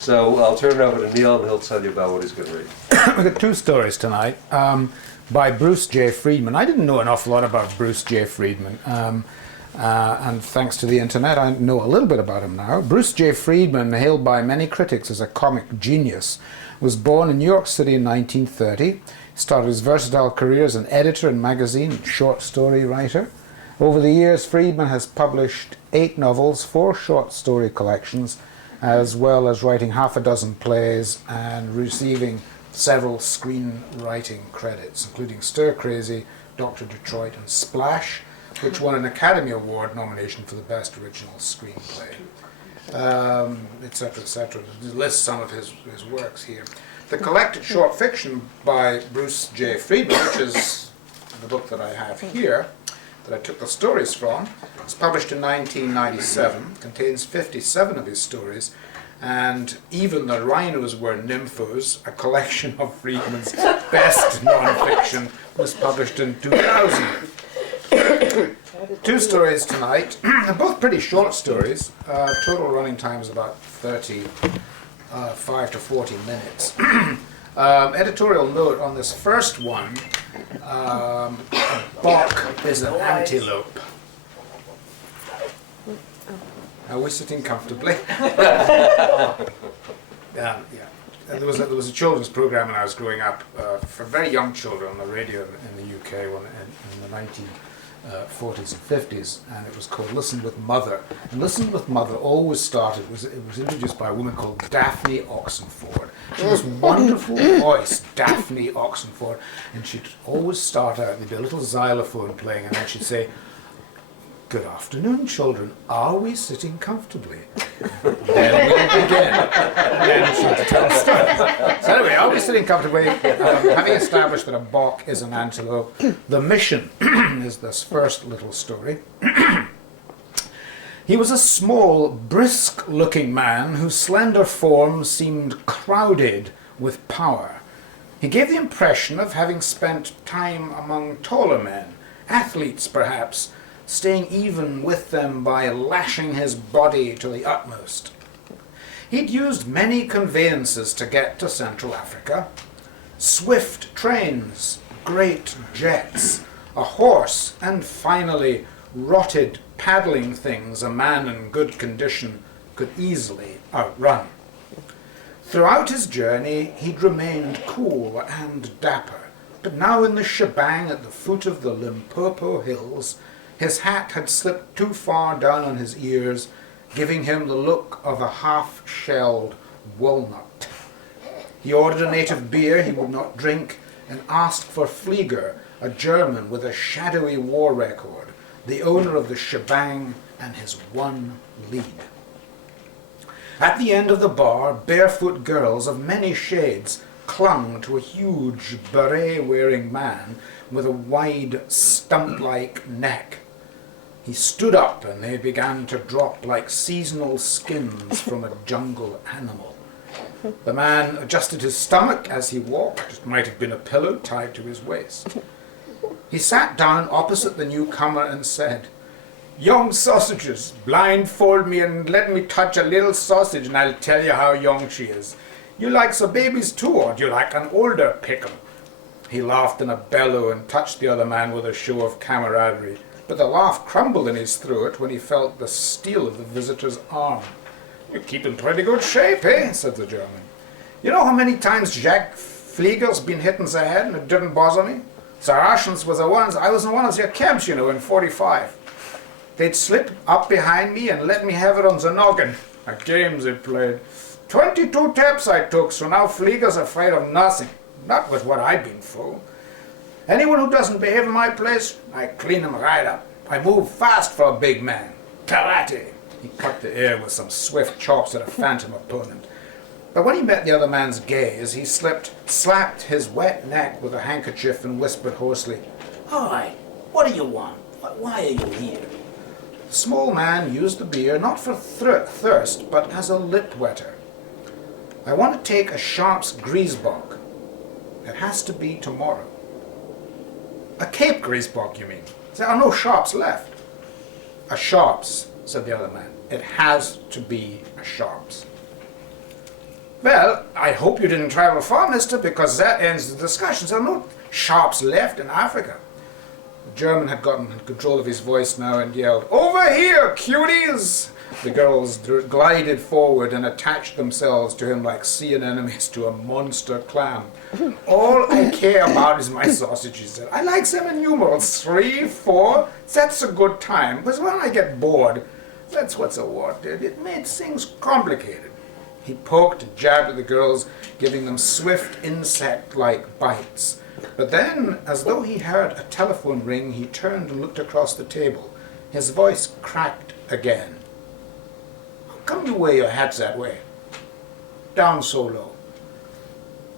So I'll turn it over to Neil and he'll tell you about what he's going to read. We've got two stories tonight by Bruce J. Friedman. I didn't know an awful lot about Bruce J. Friedman, and thanks to the internet I know a little bit about him now. Bruce J. Friedman, hailed by many critics as a comic genius, was born in New York City in 1930. He started his versatile career as an editor and magazine and short story writer. Over the years, Friedman has published 8 novels, 4 short story collections, as well as writing half a dozen plays and receiving several screenwriting credits, including Stir Crazy, Dr. Detroit, and Splash, which won an Academy Award nomination for the Best Original Screenplay, etc., etc. To list some of his works here. The collected short fiction by Bruce J. Friedman, which is the book that I have here, that I took the stories from, was published in 1997, contains 57 of his stories, and Even the Rhinos Were Nymphos, a collection of Friedman's best non-fiction, was published in 2000. 2 stories tonight, both pretty short stories. Total running time is about 35 to 40 minutes. Editorial note on this first one, a bok is an antelope. Are we sitting comfortably? Yeah. There was a children's program when I was growing up for very young children on the radio in the UK in the 1940s and 50s, and it was called Listen with Mother. And Listen with Mother always started, it was introduced by a woman called Daphne Oxenford. She had this wonderful voice, Daphne Oxenford, and she'd always start out, there'd be a little xylophone playing, and then she'd say, "Good afternoon, children. Are we sitting comfortably?" Then we'll begin. Then she'd tell stories. So anyway, are we sitting comfortably? Having established that a bok is an antelope, the mission is this first little story. He was a small, brisk-looking man whose slender form seemed crowded with power. He gave the impression of having spent time among taller men, athletes perhaps, staying even with them by lashing his body to the utmost. He'd used many conveyances to get to Central Africa: swift trains, great jets, a horse, and finally rotted paddling things a man in good condition could easily outrun. Throughout his journey he'd remained cool and dapper, but now in the shebang at the foot of the Limpopo Hills, his hat had slipped too far down on his ears, giving him the look of a half-shelled walnut. He ordered a native beer he would not drink and asked for Flieger, a German with a shadowy war record, the owner of the shebang and his one lead. At the end of the bar, barefoot girls of many shades clung to a huge beret-wearing man with a wide, stump-like neck. He stood up and they began to drop like seasonal skins from a jungle animal. The man adjusted his stomach as he walked. It might have been a pillow tied to his waist. He sat down opposite the newcomer and said, "Young sausages, blindfold me and let me touch a little sausage and I'll tell you how young she is. You like the babies too, or do you like an older pickle?" He laughed in a bellow and touched the other man with a show of camaraderie, but the laugh crumbled in his throat when he felt the steel of the visitor's arm. "You keep in pretty good shape, eh?" said the German. "You know how many times Jacques Flieger's been hit in the head and it didn't bother me? The Russians were the ones, I was in one of their camps, you know, in 45. They'd slip up behind me and let me have it on the noggin. A game they played. 22 taps I took, so now Flieger's afraid of nothing. Not with what I've been through. Anyone who doesn't behave in my place, I clean him right up. I move fast for a big man. Karate." He cut the air with some swift chops at a phantom opponent. But when he met the other man's gaze, he slapped his wet neck with a handkerchief and whispered hoarsely, "All right, what do you want? Why are you here?" The small man used the beer not for thirst, but as a lip wetter. "I want to take a Sharp's Griesbach. It has to be tomorrow." "A Cape Griesbach, you mean? There are no Sharps left." "A Sharps," said the other man. "It has to be a Sharps." Well, I hope you didn't travel far, mister, because that ends the discussion. There are no shops left in Africa. The German had gotten control of his voice now and yelled, "Over here, cuties!" The girls glided forward and attached themselves to him like sea anemones to a monster clam. "All I care about is my sausage," he said. "I like them in numerals. 3, 4, that's a good time. But when I get bored, that's what the war did. It made things complicated." He poked and jabbed at the girls, giving them swift insect-like bites. But then, as though he heard a telephone ring, he turned and looked across the table. His voice cracked again. "How come you wear your hats that way? Down so low."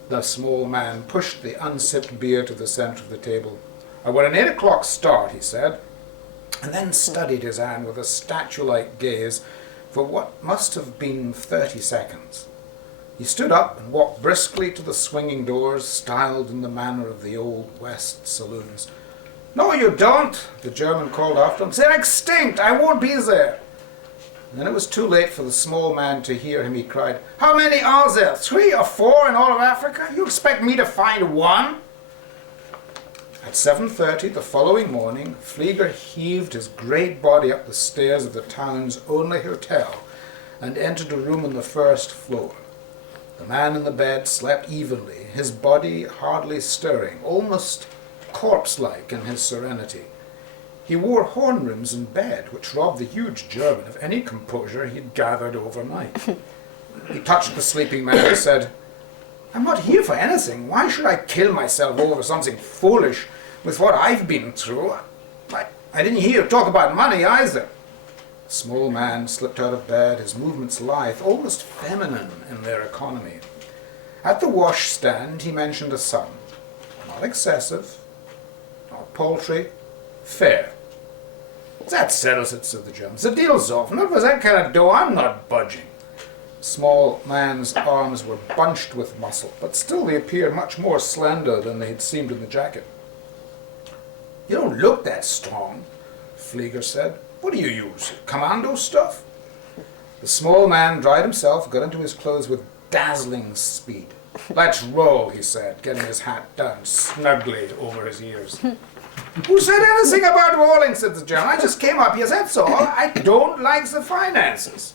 The small man pushed the unsipped beer to the center of the table. "I want an 8 o'clock start," he said, and then studied his hand with a statue-like gaze for what must have been 30 seconds. He stood up and walked briskly to the swinging doors, styled in the manner of the old West saloons. "No, you don't," the German called after him. "They're extinct. I won't be there." And then it was too late for the small man to hear him. He cried, "How many are there? 3 or 4 in all of Africa? You expect me to find one?" At 7:30 the following morning, Flieger heaved his great body up the stairs of the town's only hotel and entered a room on the first floor. The man in the bed slept evenly, his body hardly stirring, almost corpse-like in his serenity. He wore horn rims in bed, which robbed the huge German of any composure he had gathered overnight. He touched the sleeping man and said, "I'm not here for anything. Why should I kill myself over something foolish with what I've been through? I didn't hear you talk about money either." The small man slipped out of bed, his movements lithe, almost feminine in their economy. At the washstand he mentioned a sum. Not excessive, not paltry, fair. "That settles it," said the German. "The deal's off. Not with that kind of dough, I'm not budging." The small man's arms were bunched with muscle, but still they appeared much more slender than they had seemed in the jacket. "You don't look that strong," Flieger said. "What do you use? Commando stuff?" The small man dried himself, got into his clothes with dazzling speed. "Let's roll," he said, getting his hat down snugly over his ears. "Who said anything about rolling?" said the German. "I just came up here, that's all. I don't like the finances."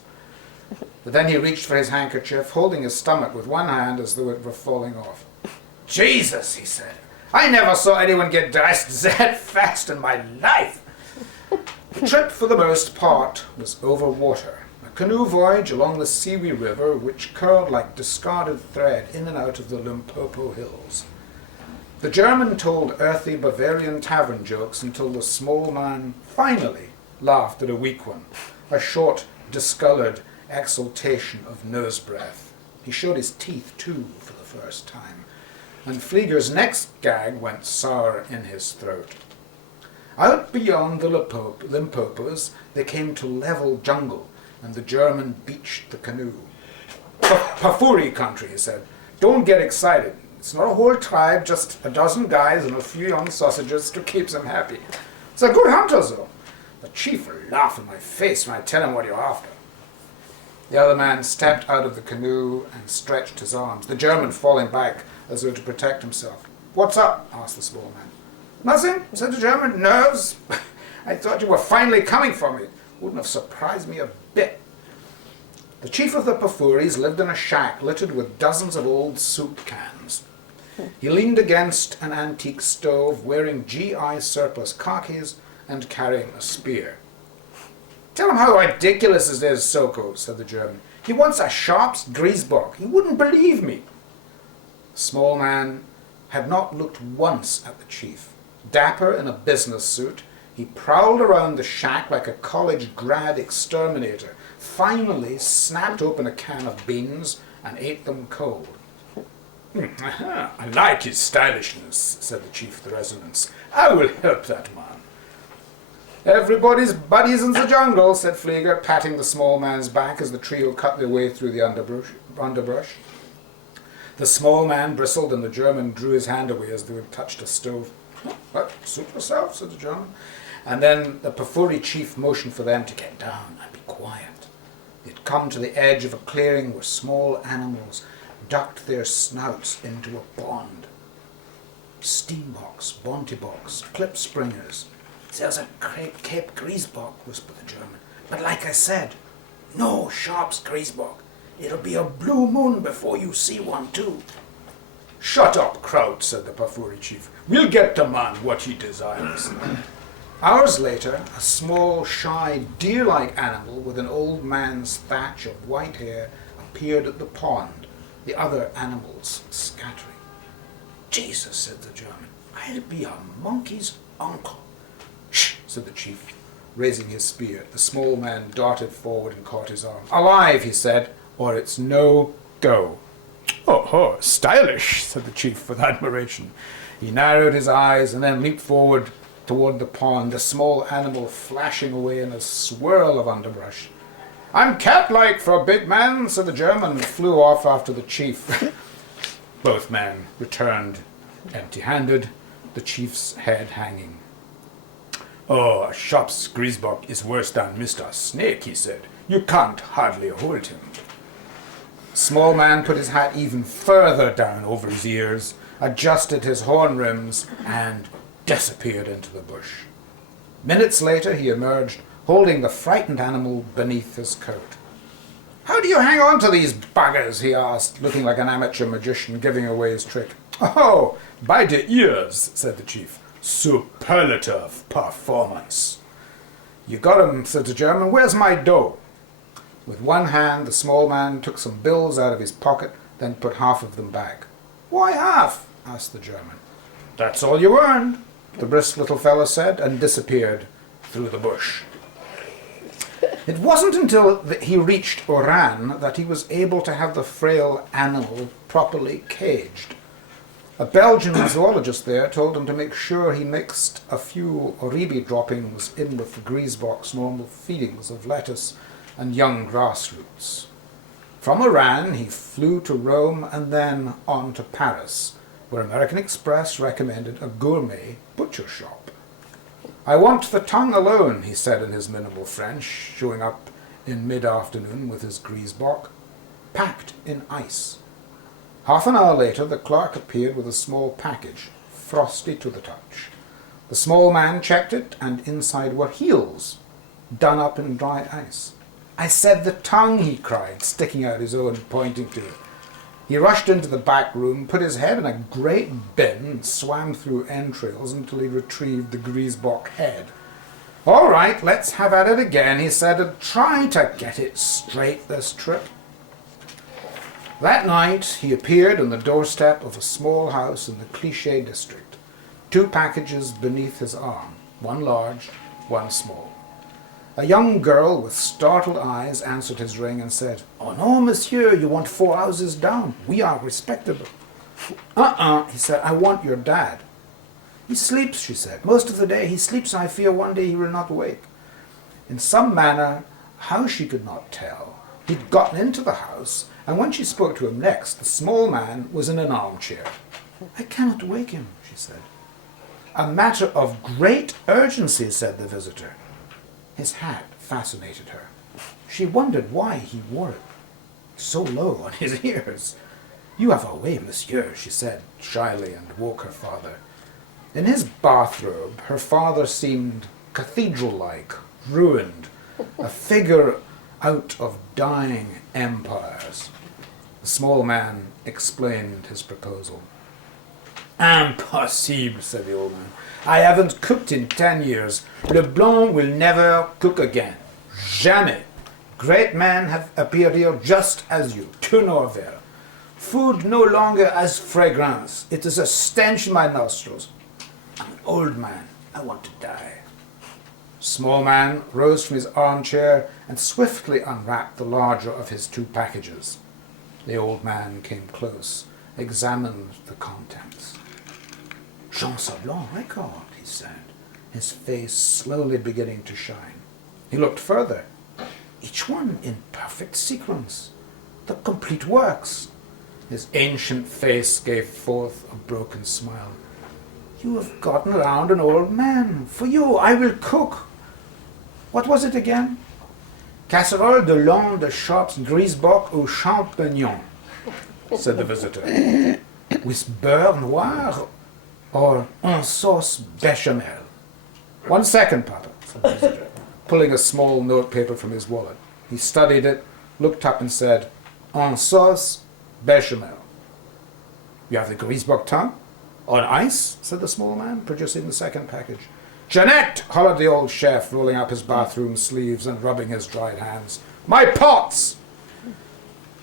But then he reached for his handkerchief, holding his stomach with one hand as though it were falling off. "Jesus," he said, "I never saw anyone get dressed that fast in my life." The trip, for the most part, was over water. A canoe voyage along the Siwi River, which curled like discarded thread in and out of the Limpopo hills. The German told earthy Bavarian tavern jokes until the small man finally laughed at a weak one, a short, discolored exultation of nose breath. He showed his teeth, too, for the first time, and Flieger's next gag went sour in his throat. Out beyond the Limpopos, they came to level jungle, and the German beached the canoe. "Pafuri country," he said. "Don't get excited. It's not a whole tribe, just a dozen guys and a few young sausages to keep them happy. They're good hunters, though. The chief will laugh in my face when I tell him what you're after." The other man stepped out of the canoe and stretched his arms, the German falling back as though to protect himself. "What's up?" asked the small man. "Nothing," said the German. "Nerves. I thought you were finally coming for me. It wouldn't have surprised me a bit." The chief of the Pafuris lived in a shack littered with dozens of old soup cans. He leaned against an antique stove, wearing GI surplus khakis and carrying a spear. "Tell him how ridiculous it is, Soko," said the German. "He wants a Sharp's greasebox. He wouldn't believe me." The small man had not looked once at the chief. Dapper in a business suit, he prowled around the shack like a college grad exterminator, finally snapped open a can of beans and ate them cold. "I like his stylishness," said the chief of the resonance. "I will help that man." "Everybody's buddies in the jungle," said Flieger, patting the small man's back as the trio cut their way through the underbrush. The small man bristled and the German drew his hand away as though he touched a stove. "Well, suit yourself," said the German. And then the Pafuri chief motioned for them to get down and be quiet. They'd come to the edge of a clearing where small animals ducked their snouts into a pond. Steenbocks, Bontebocks, Klipspringers. There's a Cape Griesbach, whispered the German. But like I said, no Sharp's Griesbach. It'll be a blue moon before you see one too. Shut up, Kraut, said the Pafuri chief. We'll get the man what he desires. Hours later, a small, shy, deer-like animal with an old man's thatch of white hair appeared at the pond, the other animals scattering. Jesus, said the German, I'll be a monkey's uncle. Shh, said the chief, raising his spear. The small man darted forward and caught his arm. Alive, he said, or it's no go. Oh, stylish, said the chief with admiration. He narrowed his eyes and then leaped forward toward the pond, the small animal flashing away in a swirl of underbrush. I'm cat-like for a big man, said the German, and flew off after the chief. Both men returned empty-handed, the chief's head hanging. Oh, a Sharp's Griesbach is worse than Mr. Snake, he said. You can't hardly hold him. The small man put his hat even further down over his ears, adjusted his horn rims, and disappeared into the bush. Minutes later he emerged, holding the frightened animal beneath his coat. How do you hang on to these buggers? He asked, looking like an amateur magician giving away his trick. Oh, by the ears, said the chief. Superlative performance. You got him, said the German. Where's my dough? With one hand, the small man took some bills out of his pocket, then put half of them back. Why half? Asked the German. That's all you earned, the brisk little fellow said, and disappeared through the bush. It wasn't until he reached Oran that he was able to have the frail animal properly caged. A Belgian zoologist there told him to make sure he mixed a few oribi droppings in with the Griesbach's normal feedings of lettuce and young grass roots. From Oran he flew to Rome and then on to Paris, where American Express recommended a gourmet butcher shop. I want the tongue alone, he said in his minimal French, showing up in mid-afternoon with his Griesbach, packed in ice. Half an hour later the clerk appeared with a small package, frosty to the touch. The small man checked it, and inside were heels, done up in dry ice. I said the tongue, he cried, sticking out his own, pointing to it. He rushed into the back room, put his head in a great bin, and swam through entrails until he retrieved the Griesbach head. All right, let's have at it again, he said, and try to get it straight this trip. That night he appeared on the doorstep of a small house in the Cliché district, 2 packages beneath his arm, one large, one small. A young girl with startled eyes answered his ring and said, Oh no, monsieur, you want 4 houses down. We are respectable. He said, I want your dad. He sleeps, she said. Most of the day he sleeps, and I fear one day he will not wake. In some manner, how she could not tell, he'd gotten into the house, and when she spoke to him next, the small man was in an armchair. I cannot wake him, she said. A matter of great urgency, said the visitor. His hat fascinated her. She wondered why he wore it so low on his ears. You have a way, monsieur, she said shyly, and woke her father. In his bathrobe, her father seemed cathedral-like, ruined, a figure out of dying empires. The small man explained his proposal. Impossible, said the old man. I haven't cooked in 10 years. Le Blanc will never cook again. Jamais. Great men have appeared here just as you, to no avail. Food no longer has fragrance. It is a stench in my nostrils. I'm an old man. I want to die. Small man rose from his armchair and swiftly unwrapped the larger of his 2 packages. The old man came close, examined the contents. Jean Sablon record, he said, his face slowly beginning to shine. He looked further. Each one in perfect sequence. The complete works. His ancient face gave forth a broken smile. You have gotten round an old man. For you, I will cook. What was it again? Casserole de langue de Sharp's Griesbach aux champignons. said the visitor. With beurre noir or en sauce bechamel? 1 second, Papa, said the visitor, pulling a small notepaper from his wallet. He studied it, looked up and said, en sauce bechamel. You have the Griesbach tongue? On ice, said the small man, producing the second package. Jeanette, hollered the old chef, rolling up his bathroom sleeves and rubbing his dried hands. My pots!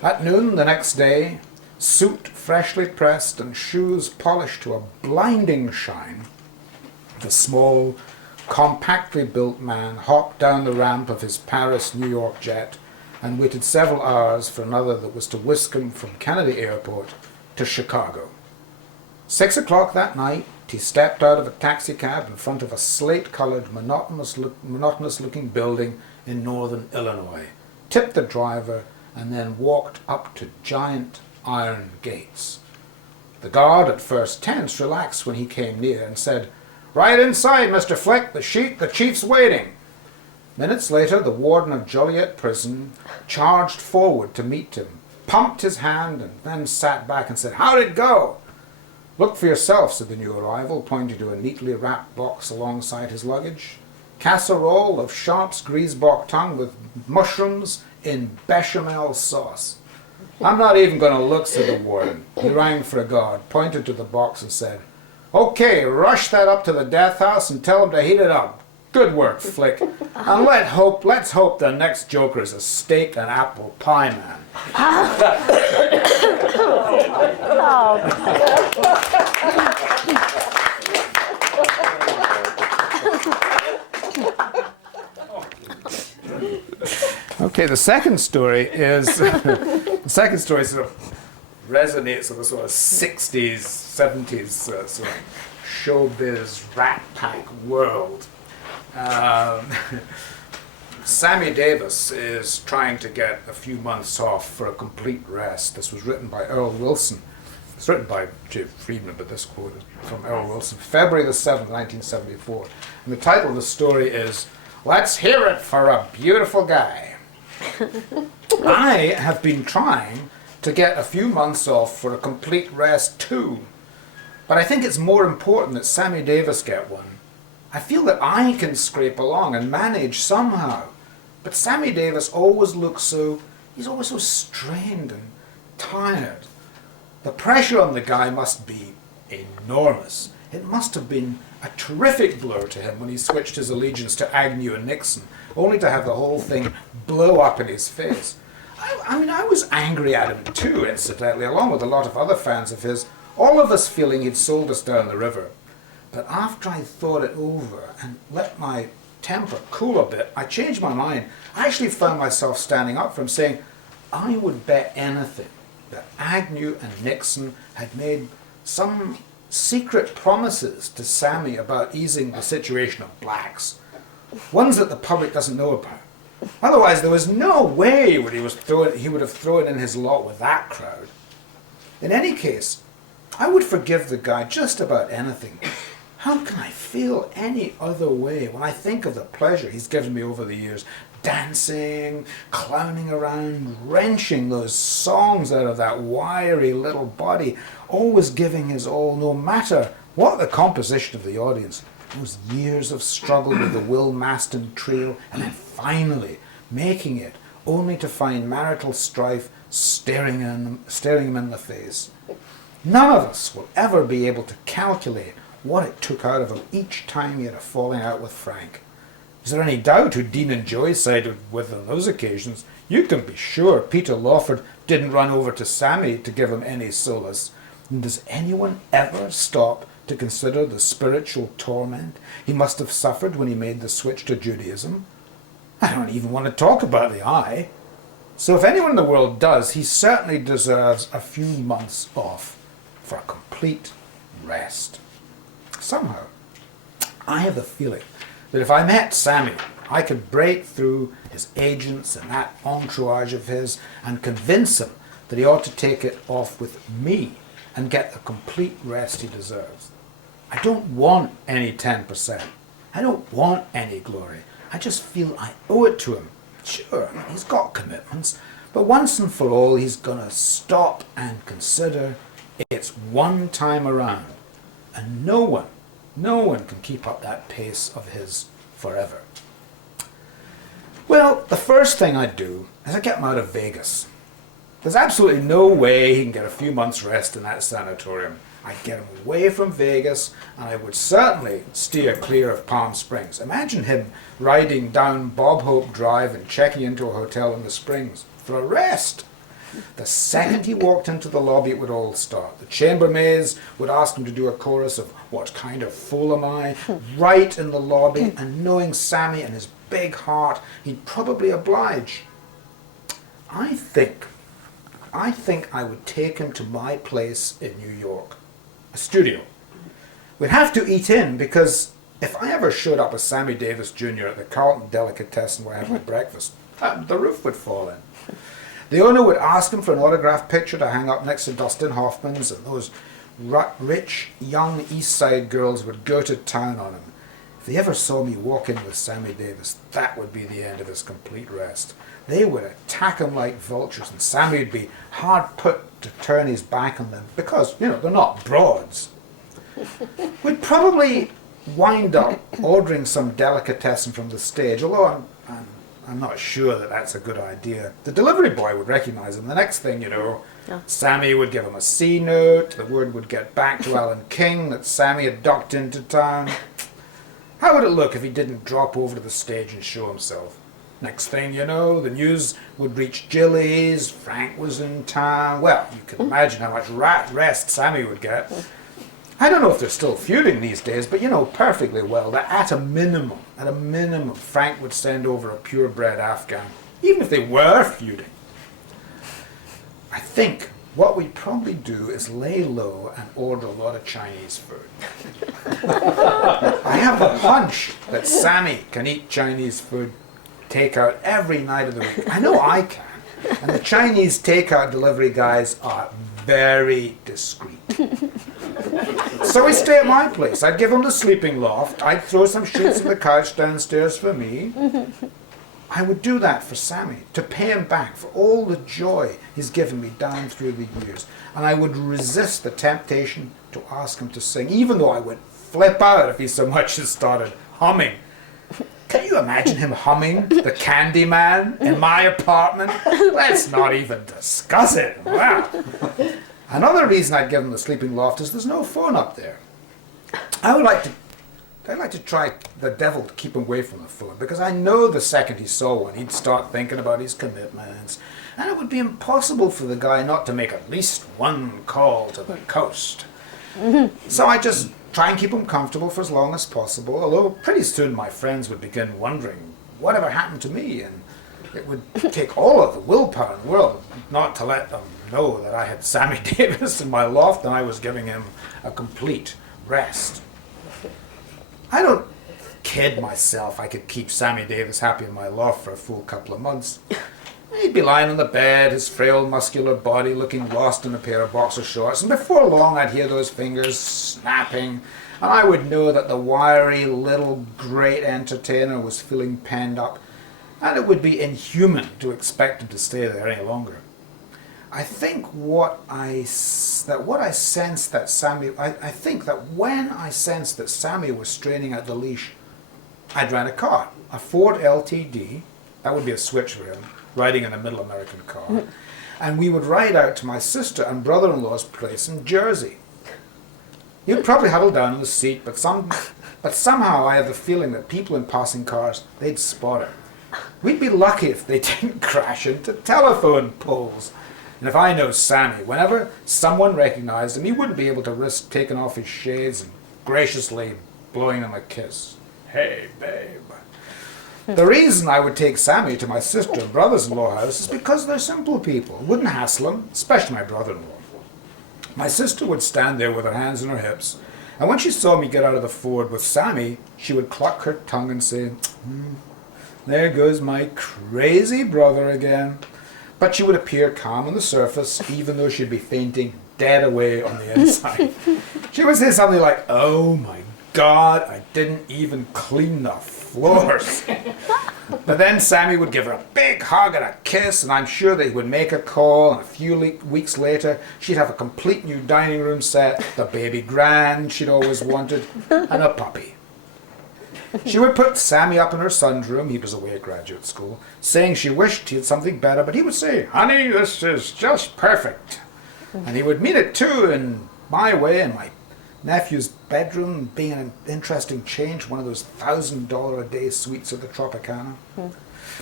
At noon the next day, suit freshly pressed and shoes polished to a blinding shine, the small, compactly built man hopped down the ramp of his Paris-New York jet and waited several hours for another that was to whisk him from Kennedy Airport to Chicago. 6 o'clock that night, he stepped out of a taxicab in front of a slate-colored, monotonous-looking building in northern Illinois, tipped the driver, and then walked up to giant iron gates. The guard, at first tense, relaxed when he came near and said, "Right inside, Mr. Flick. The chief's waiting." Minutes later, the warden of Joliet Prison charged forward to meet him, pumped his hand, and then sat back and said, "How'd it go?" "Look for yourself," said the new arrival, pointing to a neatly wrapped box alongside his luggage. "Casserole of Sharp's Griesbach tongue with mushrooms in bechamel sauce." "I'm not even going to look," said the warden. He rang for a guard, pointed to the box and said, "Okay, rush that up to the death house and tell him to heat it up. Good work, Flick. And let's hope the next joker is a steak and apple pie man." Okay, the second story sort of resonates with the sort of 60s, 70s sort of showbiz rat pack world. Sammy Davis is trying to get a few months off for a complete rest. This was written by Earl Wilson. It's written by Friedman, but this quote is from Earl Wilson, February the 7th, 1974. And the title of the story is, "Let's Hear It for a Beautiful Guy." I have been trying to get a few months off for a complete rest too. But I think it's more important that Sammy Davis get one. I feel that I can scrape along and manage somehow. But Sammy Davis always looks he's always so strained and tired. The pressure on the guy must be enormous. It must have been a terrific blow to him when he switched his allegiance to Agnew and Nixon, only to have the whole thing blow up in his face. I mean, I was angry at him too, incidentally, along with a lot of other fans of his, all of us feeling he'd sold us down the river. But after I thought it over and let my temper cool a bit, I changed my mind. I actually found myself standing up for him, saying, I would bet anything that Agnew and Nixon had made some secret promises to Sammy about easing the situation of blacks, ones that the public doesn't know about. Otherwise, there was no way he would have thrown in his lot with that crowd. In any case, I would forgive the guy just about anything. How can I feel any other way when I think of the pleasure he's given me over the years? Dancing, clowning around, wrenching those songs out of that wiry little body, always giving his all, no matter what the composition of the audience. Those years of struggle with the Will Maston trio, and then finally making it, only to find marital strife staring him in the face. None of us will ever be able to calculate what it took out of him each time he had a falling out with Frank. Is there any doubt who Dean and Joy sided with on those occasions? You can be sure Peter Lawford didn't run over to Sammy to give him any solace. And does anyone ever stop to consider the spiritual torment he must have suffered when he made the switch to Judaism? I don't even want to talk about the eye. So if anyone in the world does, he certainly deserves a few months off for a complete rest. Somehow, I have the feeling that if I met Sammy, I could break through his agents and that entourage of his and convince him that he ought to take it off with me and get the complete rest he deserves. I don't want any 10%. I don't want any glory. I just feel I owe it to him. Sure, he's got commitments, But once and for all, he's going to stop and consider it's one time around. And no one can keep up that pace of his forever. Well, the first thing I'd do is I'd get him out of Vegas. There's absolutely no way he can get a few months' rest in that sanatorium. I'd get him away from Vegas, and I would certainly steer clear of Palm Springs. Imagine him riding down Bob Hope Drive and checking into a hotel in the Springs for a rest. The second he walked into the lobby, it would all start. The chambermaids would ask him to do a chorus of "What Kind of Fool Am I?" right in the lobby, and knowing Sammy and his big heart, he'd probably oblige. I think I would take him to my place in New York, a studio. We'd have to eat in, because if I ever showed up as Sammy Davis Jr. at the Carlton Delicatessen where I had my breakfast, the roof would fall in. The owner would ask him for an autographed picture to hang up next to Dustin Hoffman's, and those rich, young East Side girls would go to town on him. If they ever saw me walk in with Sammy Davis, that would be the end of his complete rest. They would attack him like vultures, and Sammy would be hard put to turn his back on them, because, they're not broads. We'd probably wind up ordering some delicatessen from the stage, although I'm not sure that that's a good idea. The delivery boy would recognize him. The next thing you know, Sammy would give him a C note. The word would get back to Alan King that Sammy had ducked into town. How would it look if he didn't drop over to the stage and show himself? Next thing you know, the news would reach Jilly's. Frank was in town. Well, you can imagine how much rest Sammy would get. I don't know if they're still feuding these days, but you know perfectly well that at a minimum, Frank would send over a purebred Afghan, even if they were feuding. I think what we'd probably do is lay low and order a lot of Chinese food. I have a hunch that Sammy can eat Chinese food takeout every night of the week. I know I can. And the Chinese takeout delivery guys are very discreet. So we stay at my place. I'd give him the sleeping loft. I'd throw some sheets on the couch downstairs for me. I would do that for Sammy, to pay him back for all the joy he's given me down through the years. And I would resist the temptation to ask him to sing, even though I would flip out if he so much as started humming. Can you imagine him humming the Candyman in my apartment? Let's not even discuss it. Wow. Another reason I'd give him the sleeping loft is there's no phone up there. I'd like to try the devil to keep him away from the phone, because I know the second he saw one, he'd start thinking about his commitments, and it would be impossible for the guy not to make at least one call to the coast. So I just try and keep him comfortable for as long as possible, although pretty soon my friends would begin wondering whatever happened to me, and it would take all of the willpower in the world not to let them know that I had Sammy Davis in my loft and I was giving him a complete rest. I don't kid myself I could keep Sammy Davis happy in my loft for a full couple of months. He'd be lying on the bed, his frail muscular body looking lost in a pair of boxer shorts, and before long I'd hear those fingers snapping, and I would know that the wiry little great entertainer was feeling penned up, and it would be inhuman to expect him to stay there any longer. I think when I sensed that Sammy was straining out the leash, I'd rent a car, a Ford LTD, that would be a switch for him, riding in a middle American car, and we would ride out to my sister and brother-in-law's place in Jersey. He'd probably huddle down in the seat, but somehow I have the feeling that people in passing cars, they'd spot it. We'd be lucky if they didn't crash into telephone poles. And if I know Sammy, whenever someone recognized him, he wouldn't be able to risk taking off his shades and graciously blowing him a kiss. Hey, babe. The reason I would take Sammy to my sister and brother-in-law house is because they're simple people. Wouldn't hassle him, especially my brother-in-law. My sister would stand there with her hands on her hips, and when she saw me get out of the Ford with Sammy, she would cluck her tongue and say, there goes my crazy brother again. But she would appear calm on the surface, even though she'd be fainting dead away on the inside. She would say something like, oh my God, I didn't even clean the floors. But then Sammy would give her a big hug and a kiss, and I'm sure they would make a call, and a few weeks later she'd have a complete new dining room set, the baby grand she'd always wanted, and a puppy. She would put Sammy up in her son's room, he was away at graduate school, saying she wished he had something better, but he would say, "Honey, this is just perfect." And he would mean it too in my way, in my nephew's bedroom, being an interesting change, one of those $1,000 a day suites at the Tropicana.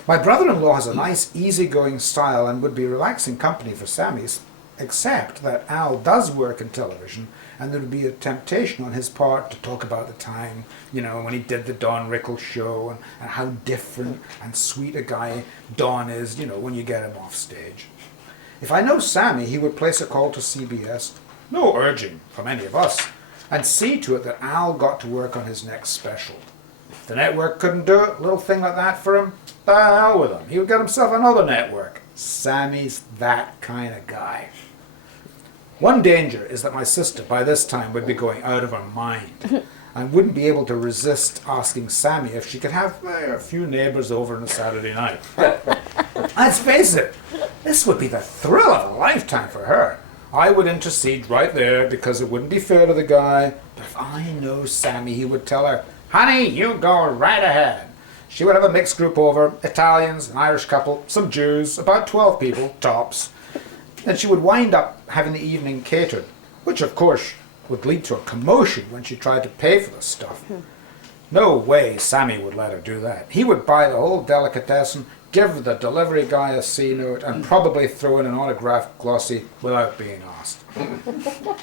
My brother-in-law has a nice, easygoing style and would be relaxing company for Sammy's, except that Al does work in television, and there would be a temptation on his part to talk about the time, when he did the Don Rickles show, and how different and sweet a guy Don is, when you get him off stage. If I know Sammy, he would place a call to CBS, no urging from any of us, and see to it that Al got to work on his next special. If the network couldn't do it, a little thing like that for him, the hell with him. He would get himself another network. Sammy's that kind of guy. One danger is that my sister by this time would be going out of her mind and wouldn't be able to resist asking Sammy if she could have a few neighbours over on a Saturday night. Let's face it, this would be the thrill of a lifetime for her. I would intercede right there because it wouldn't be fair to the guy. But if I know Sammy, he would tell her, "Honey, you go right ahead." She would have a mixed group over, Italians, an Irish couple, some Jews, about 12 people, tops. And she would wind up having the evening catered, which of course would lead to a commotion when she tried to pay for the stuff. No way Sammy would let her do that. He would buy the whole delicatessen, give the delivery guy a C-note, and probably throw in an autographed glossy without being asked.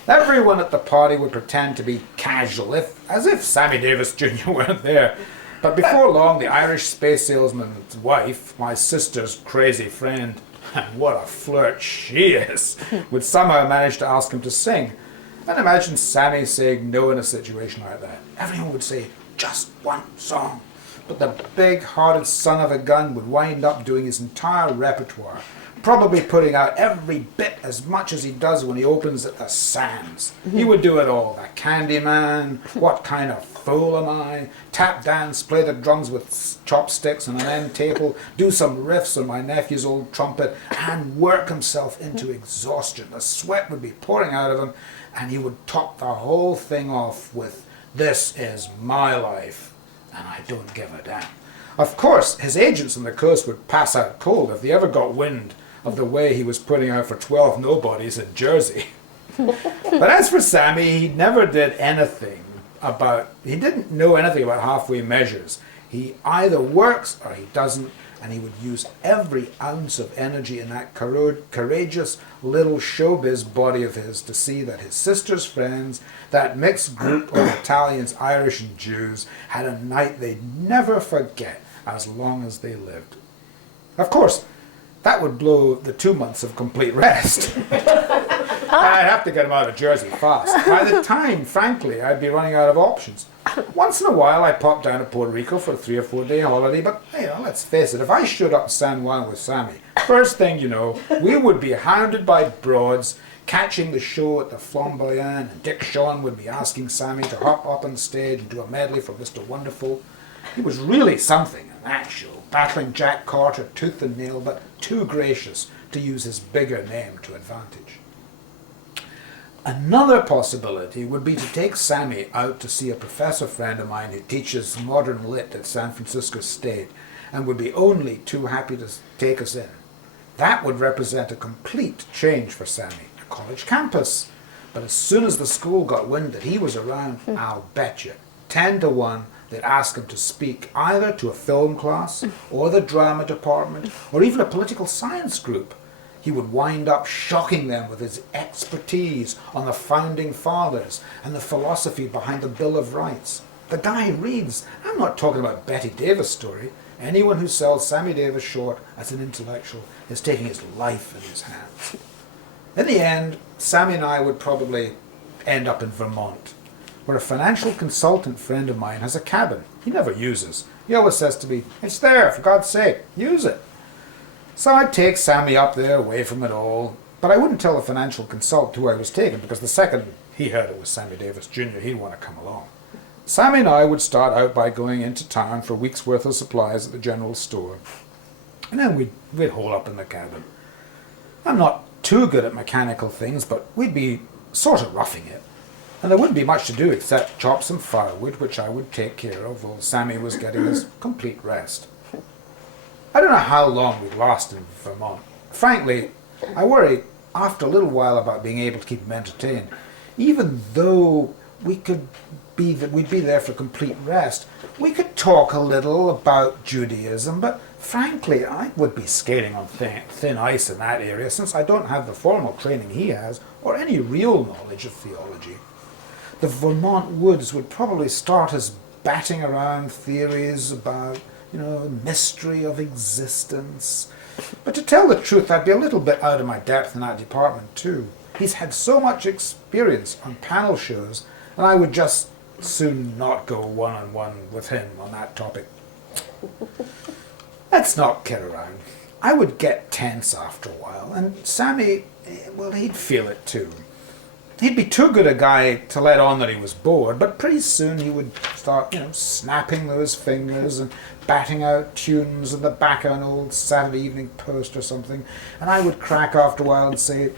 Everyone at the party would pretend to be casual, as if Sammy Davis Jr. weren't there. But before long, the Irish space salesman's wife, my sister's crazy friend, and what a flirt she is, would somehow manage to ask him to sing. And imagine Sammy saying no in a situation like that. Everyone would say, "Just one song." But the big-hearted son of a gun would wind up doing his entire repertoire, probably putting out every bit as much as he does when he opens at the Sands. He would do it all. The Candyman, What Kind of Fool Am I, tap dance, play the drums with chopsticks on an end table, do some riffs on my nephew's old trumpet, and work himself into exhaustion. The sweat would be pouring out of him, and he would top the whole thing off with, "This is my life, and I don't give a damn." Of course, his agents on the coast would pass out cold if they ever got wind of the way he was putting out for 12 nobodies in Jersey. But as for Sammy, he never did anything he didn't know anything about halfway measures. He either works or he doesn't, and he would use every ounce of energy in that courageous little showbiz body of his to see that his sister's friends, that mixed group of Italians, Irish and Jews, had a night they'd never forget as long as they lived. Of course, that would blow the 2 months of complete rest. I'd have to get him out of Jersey fast. By the time, frankly, I'd be running out of options. Once in a while, I popped down to Puerto Rico for a 3 or 4 day holiday, but let's face it, if I showed up in San Juan with Sammy, first thing you know, we would be hounded by broads, catching the show at the Flamboyant, and Dick Shawn would be asking Sammy to hop up on stage and do a medley for Mr. Wonderful. He was really something in that show, battling Jack Carter tooth and nail, but too gracious to use his bigger name to advantage. Another possibility would be to take Sammy out to see a professor friend of mine who teaches modern lit at San Francisco State and would be only too happy to take us in. That would represent a complete change for Sammy, a college campus. But as soon as the school got wind that he was around, I'll bet you, 10 to 1, they'd ask him to speak either to a film class or the drama department or even a political science group. He would wind up shocking them with his expertise on the Founding Fathers and the philosophy behind the Bill of Rights. The guy reads. I'm not talking about Betty Davis' story. Anyone who sells Sammy Davis short as an intellectual is taking his life in his hands. In the end, Sammy and I would probably end up in Vermont, where a financial consultant friend of mine has a cabin he never uses. He always says to me, "It's there, for God's sake, use it." So I'd take Sammy up there, away from it all, but I wouldn't tell the financial consultant who I was taking, because the second he heard it was Sammy Davis Jr., he'd want to come along. Sammy and I would start out by going into town for a week's worth of supplies at the general store. And then we'd hole up in the cabin. I'm not too good at mechanical things, but we'd be sort of roughing it. And there wouldn't be much to do except chop some firewood, which I would take care of while Sammy was getting his complete rest. I don't know how long we'd last in Vermont. Frankly, I worry after a little while about being able to keep him entertained. Even though we'd be there for complete rest, we could talk a little about Judaism, but frankly, I would be skating on thin ice in that area since I don't have the formal training he has or any real knowledge of theology. The Vermont woods would probably start us batting around theories about, mystery of existence. But to tell the truth, I'd be a little bit out of my depth in that department too. He's had so much experience on panel shows, and I would just soon not go one-on-one with him on that topic. Let's not kid around. I would get tense after a while, and Sammy, well, he'd feel it too. He'd be too good a guy to let on that he was bored, but pretty soon he would start, snapping those fingers and batting out tunes in the back of an old Saturday Evening Post or something, and I would crack after a while and say,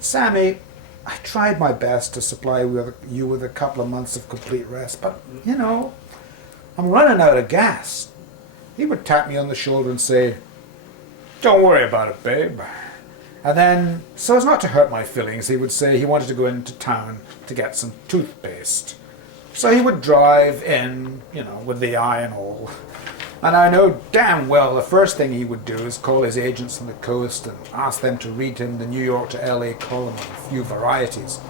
Sammy, I tried my best to supply you with a couple of months of complete rest, but, I'm running out of gas. He would tap me on the shoulder and say, don't worry about it, babe. And then, so as not to hurt my feelings, he would say he wanted to go into town to get some toothpaste. So he would drive in, with the eye and all. And I know damn well the first thing he would do is call his agents on the coast and ask them to read him the New York to LA column of a few varieties.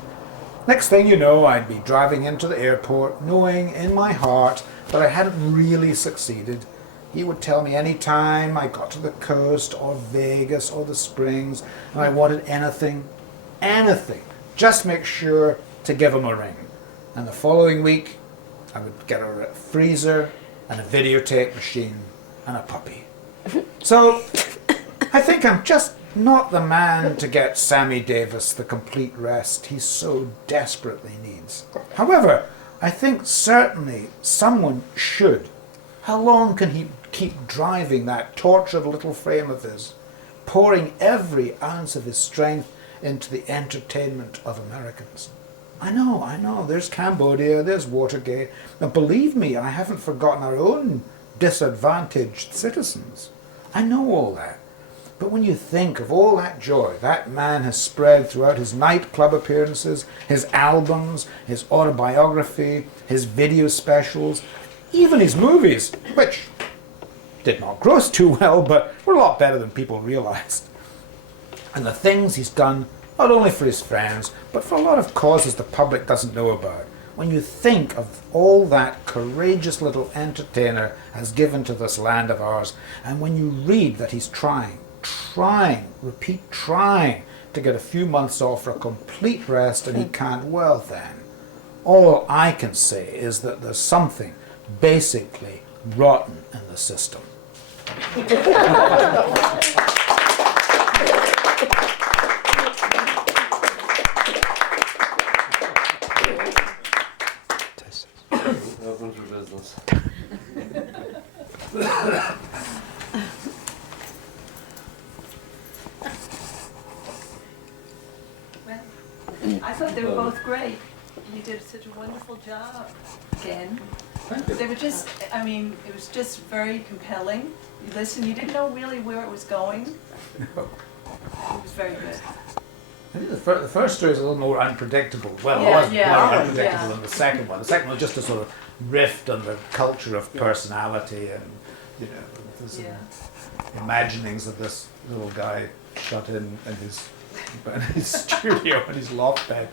Next thing you know, I'd be driving into the airport, knowing in my heart that I hadn't really succeeded. He would tell me any time I got to the coast or Vegas or the Springs and I wanted anything, just make sure to give him a ring. And the following week, I would get a freezer and a videotape machine and a puppy. So I think I'm just not the man to get Sammy Davis the complete rest he so desperately needs. However, I think certainly someone should. How long can he keep driving that tortured little frame of his, pouring every ounce of his strength into the entertainment of Americans? I know, there's Cambodia, there's Watergate, and believe me, I haven't forgotten our own disadvantaged citizens. I know all that. But when you think of all that joy that man has spread throughout his nightclub appearances, his albums, his autobiography, his video specials, even his movies, which did not gross too well, but were a lot better than people realized. And the things he's done, not only for his friends, but for a lot of causes the public doesn't know about. When you think of all that courageous little entertainer has given to this land of ours, and when you read that he's trying to get a few months off for a complete rest and he can't, well then, all I can say is that there's something basically rotten in the system. Open for business. I thought they were both great. You did such a wonderful job, Ken. They were just, it was just very compelling. You listened, you didn't know really where it was going. It was very good. I think the first story is a little more unpredictable. Well, Yeah, it was yeah. more Oh, unpredictable yeah. than the second one. The second one was just a sort of riff on the culture of personality and, the sort of imaginings of this little guy shut in his studio in his loft bed.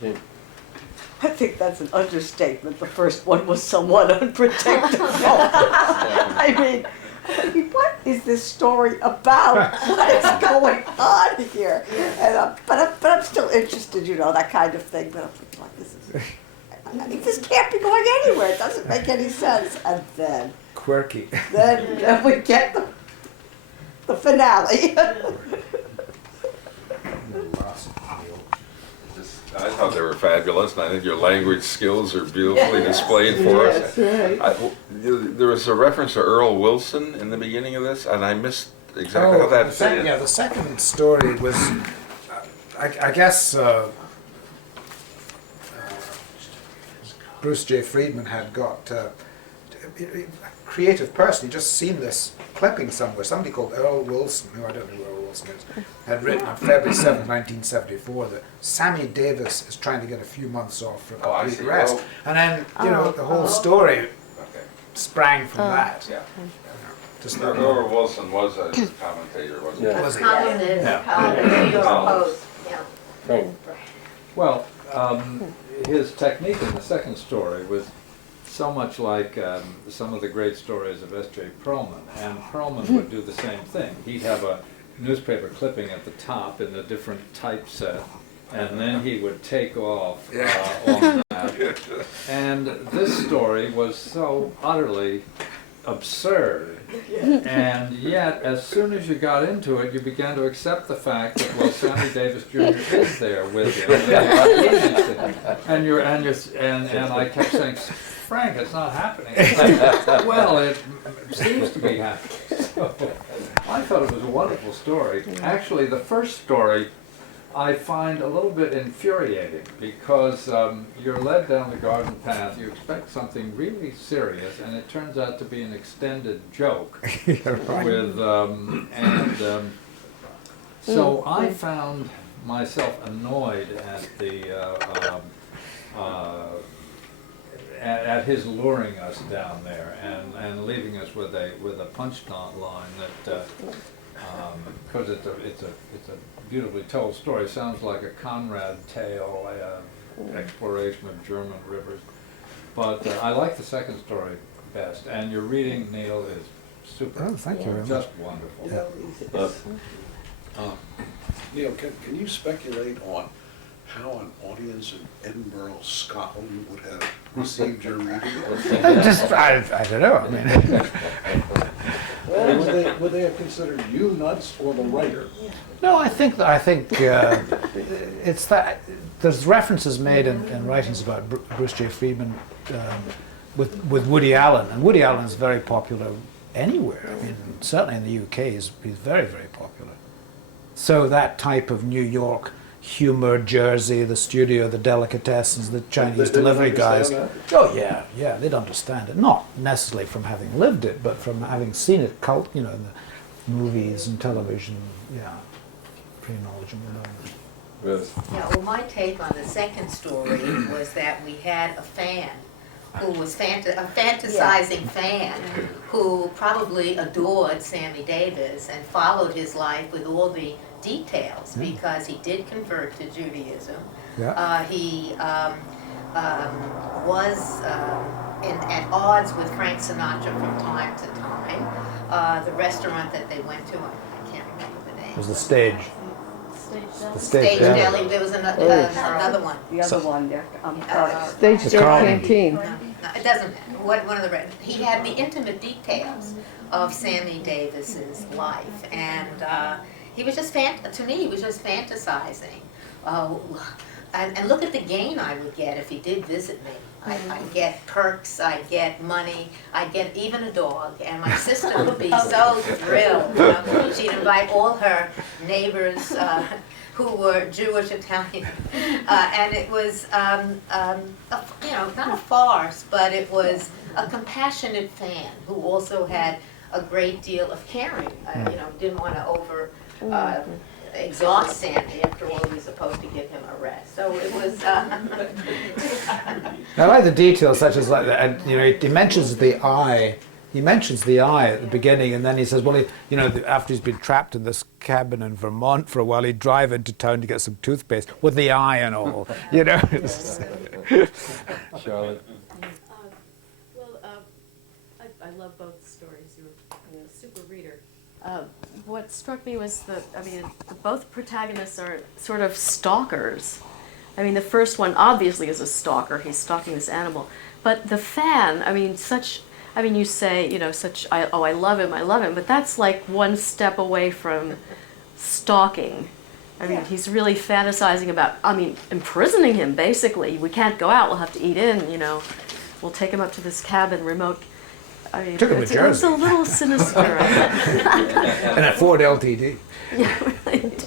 Jane. I think that's an understatement. The first one was somewhat unpredictable. I mean, what is this story about? What is going on here? And but I'm still interested, that kind of thing. But I'm thinking, this can't be going anywhere. It doesn't make any sense. And then Quirky. then we get the finale. I thought they were fabulous, and I think your language skills are beautifully displayed for us. There was a reference to Earl Wilson in the beginning of this, and I missed exactly how that fit in. Yeah, the second story was, I guess, Bruce J. Friedman had got a creative person. He'd just seen this clipping somewhere. Somebody called Earl Wilson, who I don't know who Earl Wilson is, had written on February 7th, 1974, that Sammy Davis is trying to get a few months off for Oh, I complete see. rest. Oh. And then, the whole story Okay. sprang from that. Yeah. Just Earl Wilson was a commentator, wasn't he? Yeah. Was it? Columnist, Yeah. New York Columnist. Post, yeah. Right. Well, his technique in the second story was so much like some of the great stories of S.J. Perlman, and Perlman would do the same thing. He'd have a newspaper clipping at the top in a different typeset, and then he would take off on that. And this story was so utterly absurd, and yet as soon as you got into it, you began to accept the fact that, well, Sammy Davis Jr. is there with him, and I kept saying, Frank, it's not happening. It's like, well, it seems to be happening. So I thought it was a wonderful story. Actually, the first story I find a little bit infuriating because you're led down the garden path, you expect something really serious, and it turns out to be an extended joke. So I found myself annoyed at at his luring us down there and leaving us with a punchline line that because it's a beautifully told story. It sounds like a Conrad tale, exploration of German rivers. But I like the second story best. And your reading, Neil, is super. Oh, thank you very much. Just wonderful. Neil, can you speculate on how an audience in Edinburgh, Scotland would have received your reading? I don't know. I mean, Would they have considered you nuts or the writer? no, I think it's that there's references made in writings about Bruce J. Friedman with Woody Allen, and Woody Allen is very popular anywhere. I mean, certainly in the UK, he's very, very popular. So that type of New York humor, Jersey, the studio, the delicatessens, the Chinese delivery guys. Oh yeah, they'd understand it. Not necessarily from having lived it, but from having seen it, in the movies and television. Yeah, pretty knowledgeable. Yeah, well, my take on the second story was that we had a fan who was a fantasizing fan who probably adored Sammy Davis and followed his life with all the details because he did convert to Judaism. Yeah. He was at odds with Frank Sinatra from time to time. The restaurant that they went to, I can't remember the name. It was the stage. The Stage yeah. Deli. There was another one. The other one, Stage It's Door Carlton. Canteen. No, it doesn't matter. One of the he had the intimate details of Sammy Davis's life, and he was just to me he was just fantasizing. And look at the gain I would get if he did visit me. I'd get perks, I'd get money, I'd get even a dog, and my sister would be so thrilled. You know? She'd invite all her neighbors who were Jewish Italian, and it was not a farce, but it was a compassionate fan who also had a great deal of caring. Didn't want to exhaust Sandy. After all, we were supposed to give him a rest. So it was. I like the details, such as like that. And, he mentions the eye. He mentions the eye at the beginning, and then he says, "Well, after he's been trapped in this cabin in Vermont for a while, he'd drive into town to get some toothpaste with the eye and all." Charlotte. I love both stories. You're a super reader. What struck me was both protagonists are sort of stalkers. I mean, the first one obviously is a stalker. He's stalking this animal. But the fan, you say, I love him, but that's like one step away from stalking. I mean, he's really fantasizing about, I mean, imprisoning him, basically. We can't go out, we'll have to eat in, you know. We'll take him up to this cabin, remote. I mean, Took him to it's Jersey. a little sinister. And a Ford LTD. Yeah, right.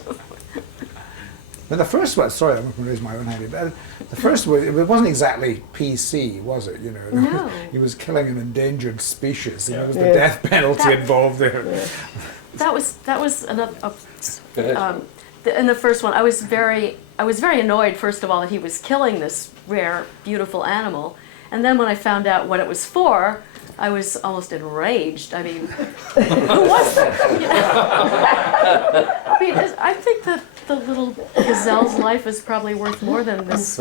But the first one, sorry, I'm going to raise my own hand. But the first one, it wasn't exactly PC, was it? You know, No. He was killing an endangered species. You know, there was the Yeah. death penalty That- involved there. That was another. Go ahead. In the first one, I was very annoyed. First of all, that he was killing this rare, beautiful animal, and then when I found out what it was for, I was almost enraged. I mean, who was that? You know? I mean, I think that the little gazelle's life is probably worth more than this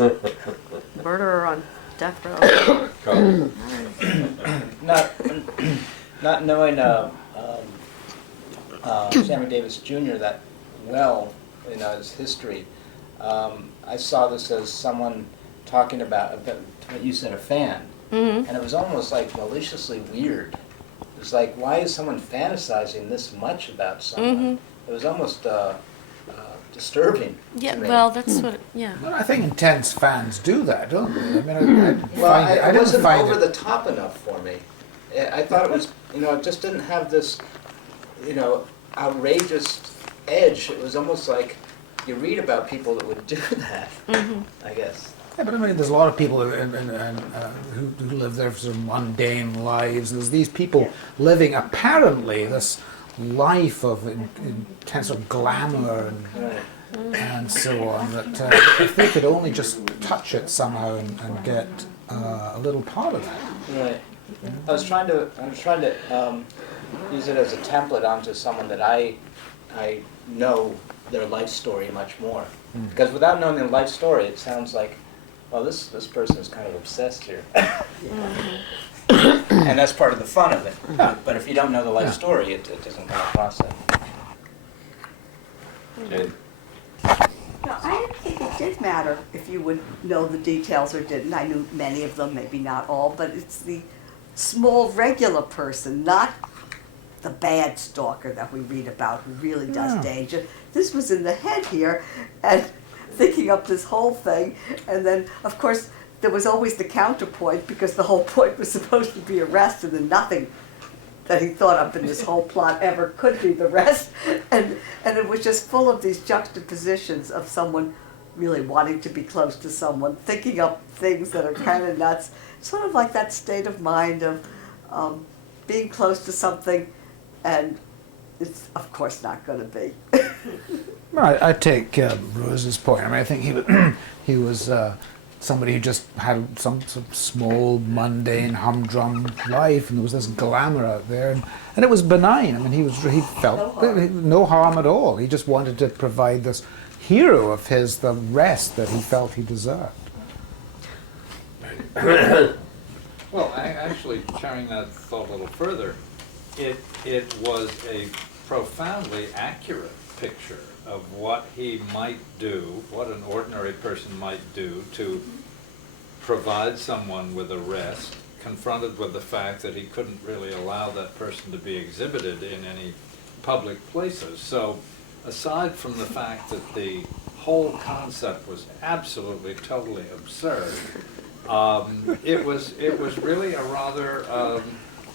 murderer on death row. Not knowing Sammy Davis Jr. that well, you know, his history, I saw this as someone talking about what you said, a fan. Mm-hmm. And it was almost like maliciously weird. It was like, why is someone fantasizing this much about someone? Mm-hmm. It was almost disturbing. Yeah, to me. well, that's what. Yeah. Well, I think intense fans do that, don't they? I mean, I didn't Well, find it. I it didn't wasn't find over it. the top enough for me. I thought it was, you know, it just didn't have this, you know, outrageous edge. It was almost like you read about people that would do that, I guess. Yeah, but I mean, there's a lot of people who live their sort of mundane lives. There's these people living apparently this life of intense sort of glamour and so on. That if they could only just touch it somehow and get a little part of that. Right. I was trying to use it as a template onto someone that I know their life story much more. Because without knowing their life story, it sounds like, well, this person is kind of obsessed here. And that's part of the fun of it. But if you don't know the life story, it doesn't come across that. Jane. No, I didn't think it did matter if you would know the details or didn't. I knew many of them, maybe not all, but it's the small regular person, not the bad stalker that we read about who really does danger. This was in the head here, and thinking up this whole thing, and then, of course, there was always the counterpoint, because the whole point was supposed to be arrested, and nothing that he thought up in this whole plot ever could be the rest. And it was just full of these juxtapositions of someone really wanting to be close to someone, thinking up things that are kind of nuts, sort of like that state of mind of being close to something, and it's of course not going to be. Well, I take Rose's point. I mean, I think he was somebody who just had some sort of small, mundane, humdrum life, and there was this glamour out there, and it was benign. I mean, he felt no harm at all. He just wanted to provide this hero of his the rest that he felt he deserved. Well, actually, carrying that thought a little further, it was a profoundly accurate picture of what he might do, what an ordinary person might do to provide someone with a rest, confronted with the fact that he couldn't really allow that person to be exhibited in any public places. So, aside from the fact that the whole concept was absolutely, totally absurd, it was really a rather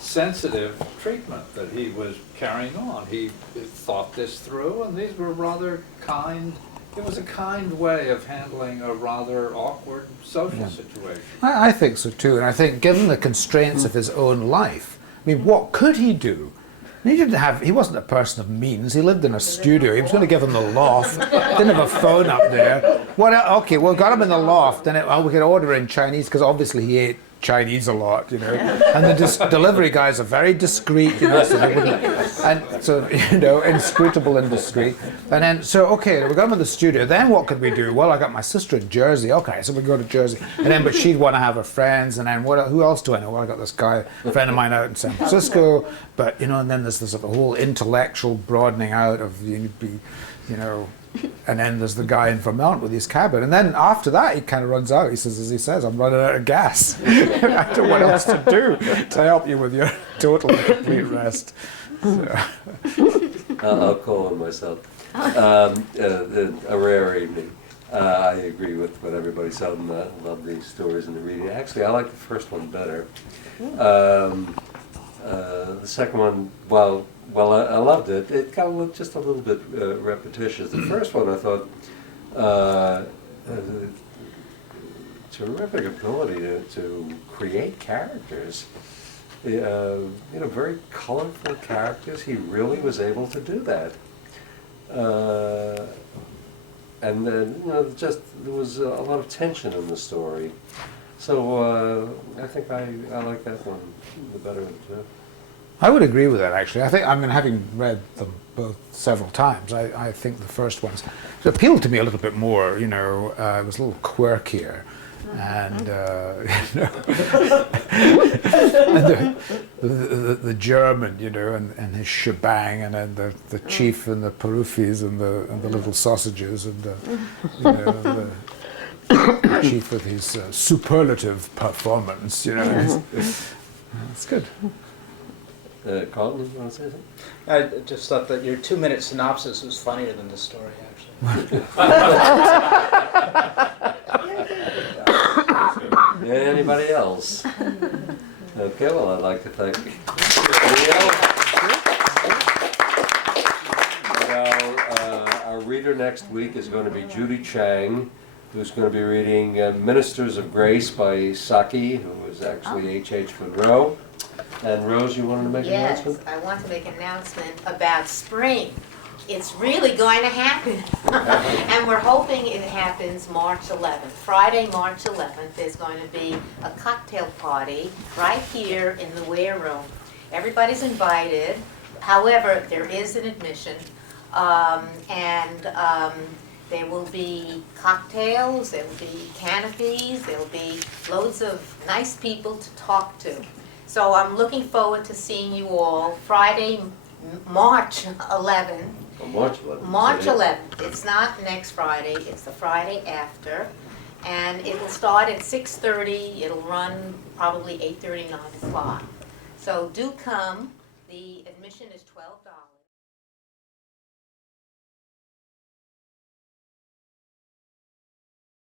sensitive treatment that he was carrying on. He thought this through, and these were rather kind. It was a kind way of handling a rather awkward social situation. I think so too, and I think given the constraints of his own life, I mean, what could he do? He wasn't a person of means. He lived in a studio. He was going to give him the loft. Didn't have a phone up there. Okay, well, got him in the loft, and we could order in Chinese, because obviously he ate Chinese a lot, you know. And the delivery guys are very discreet, you know, so they wouldn't, and so, you know, inscrutable and discreet. And then, so, okay, we got him in the studio. Then what could we do? Well, I got my sister in Jersey. Okay, so we go to Jersey. And then, but she'd want to have her friends. And then, who else do I know? Well, I got this guy, a friend of mine out in San Francisco. But, you know, and then there's this whole intellectual broadening out of, you know, and then there's the guy in Vermont with his cabin. And then after that, he kind of runs out. He says, I'm running out of gas. I don't know what else to do to help you with your total and complete rest. So. I'll call on myself. A rare evening. I agree with what everybody said and love these stories and the reading. Actually, I like the first one better. The second one, I loved it. It got just a little bit repetitious. The first one I thought terrific ability to create characters. Very colorful characters. He really was able to do that. And then, just there was a lot of tension in the story. So I think I like that one the better of the two. I would agree with that, actually. Having read them both several times, I think the first one appealed to me a little bit more. It was a little quirkier, and and the German, and his shebang, and then the chief and the parufis and the little sausages, and the chief with his superlative performance. It's good. Colin, you want to say something? I just thought that your 2-minute synopsis was funnier than the story, actually. Anybody else? Okay, well, I'd like to thank Leo. Our reader next week is going to be Judy Chang, who's going to be reading Ministers of Grace by Saki, who is actually H.H. Monroe. And Rose, you wanted to make an announcement? Yes, I want to make an announcement about spring. It's really going to happen. And we're hoping it happens March 11th. Friday, March 11th, there's going to be a cocktail party right here in the Ware Room. Everybody's invited. However, there is an admission. There will be cocktails, there will be canopies, there will be loads of nice people to talk to. So I'm looking forward to seeing you all Friday, March 11th. March 11th. March 11th. It's not next Friday, it's the Friday after. And it will start at 6:30. It'll run probably 8:30, 9 o'clock. So do come. The admission is $12.